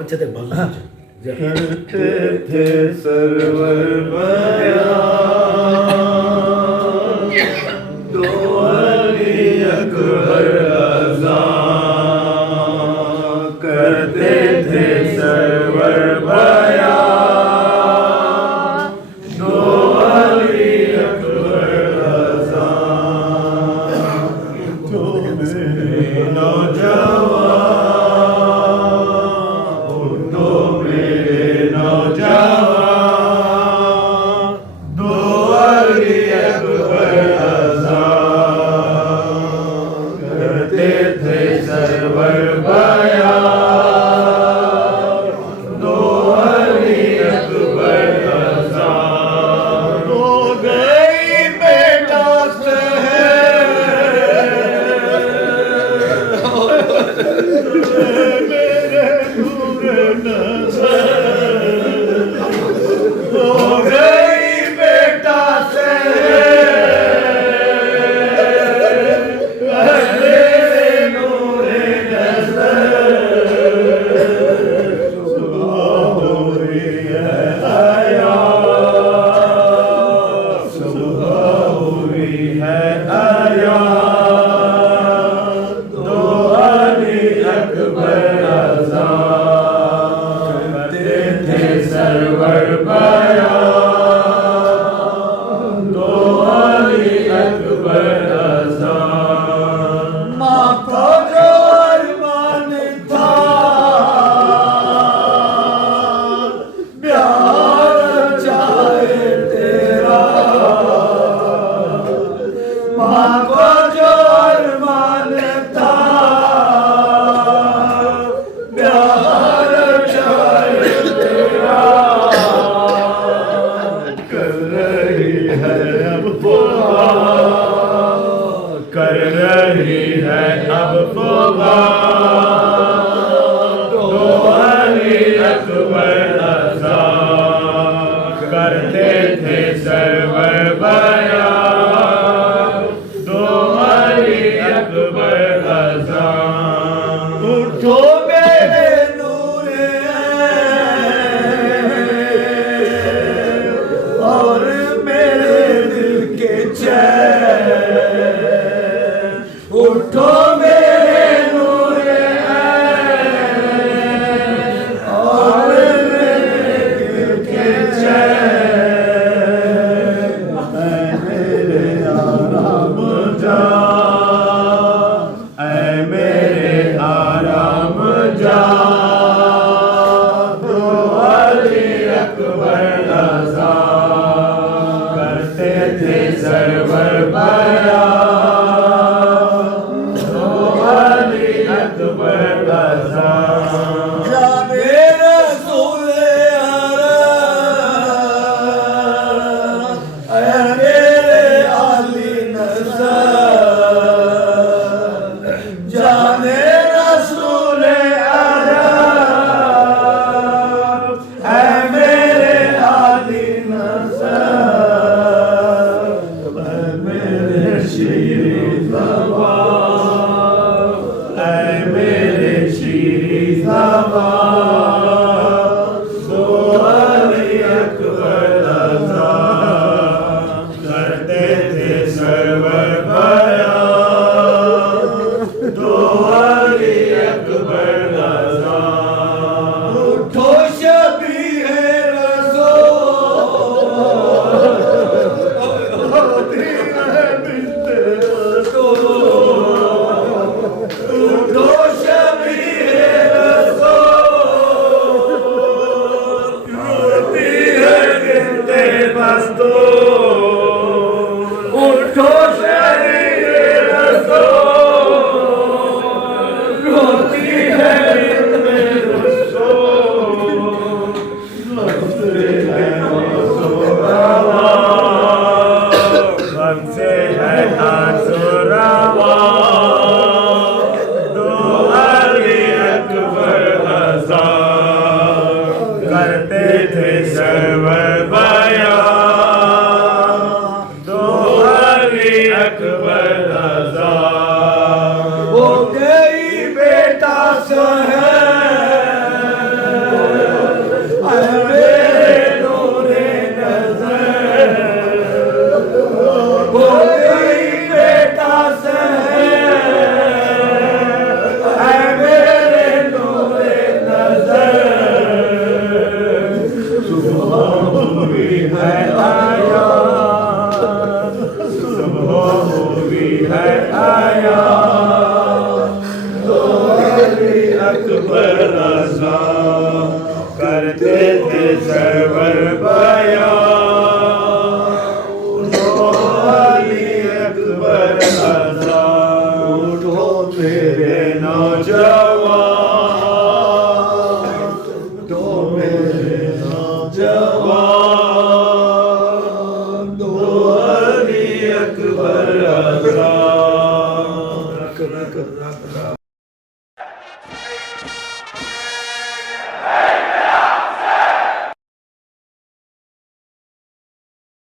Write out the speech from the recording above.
अच्छा ते बल्ला करते थे सरवर बयान, दो अली अकबर अज़ान। करते थे सरवर बयान, दो अली अकबर अज़ान। तो मेरे नौजवान, तो मेरे नौजवान, दो अली अकबर अज़ान। करते थे सरवर बयान, दो अली अकबर अज़ान। हो गई बेटा मेरे नूरे नज़र, हो गई बेटा से मेरे नूरे नज़र। सुबह हो रही है आया, सुबह हो रही है आया, दो अली अकबर अज़ान। करते थे सरवर बयान, दो अली अकबर अज़ान। माँ को जो अरमान था प्यार चाहे तेरा, माँ को जो अरमान था प्यार चाहे तेरा। कर रही है अब फुगार, कर रही है अब फुगार, दो अली अकबर अज़ान। करते थे सरवर बयान, दो अली अकबर अज़ान। उठो मेरे नूरे और मेरे दिल के चैन, उठो मेरे नूरे और मेरे दिल के चैन। ऐ मेरे आराम जा, ऐ मेरे आराम जा, दो अली अकबर अज़ान। करते थे सरवर बयान, दो अली अकबर अज़ान। जाने रसूल अरब, ऐ मेरे आली नज़र, जाने रसूल अरब, ऐ मेरे आली नज़र। ऐ मेरे शीरी ज़बान, ऐ मेरे शीरी ज़बान, दो अली अकबर अज़ान। करते थे सरवर बयान, दो अली अकबर अज़ान। उठो शबीहे रसूल, होती है बिन्ते रसूल। उठो शबीहे रसूल, रोती है बिन्ते मस्तूर। उठो शबीहे रसूल, रोती है बिन्ते रसूल। लफ्ज़े है आसुरवा, हमसे है आसुरवा, दो अली अकबर अज़ान। करते थे सरवर बयान, दो अली अकबर अज़ान। हो गई बेटा सोहैल, मरते थे सरवर बया उठो अली अकबर आजाद उठो मेरे नौजवान उठो मेरे नौजवान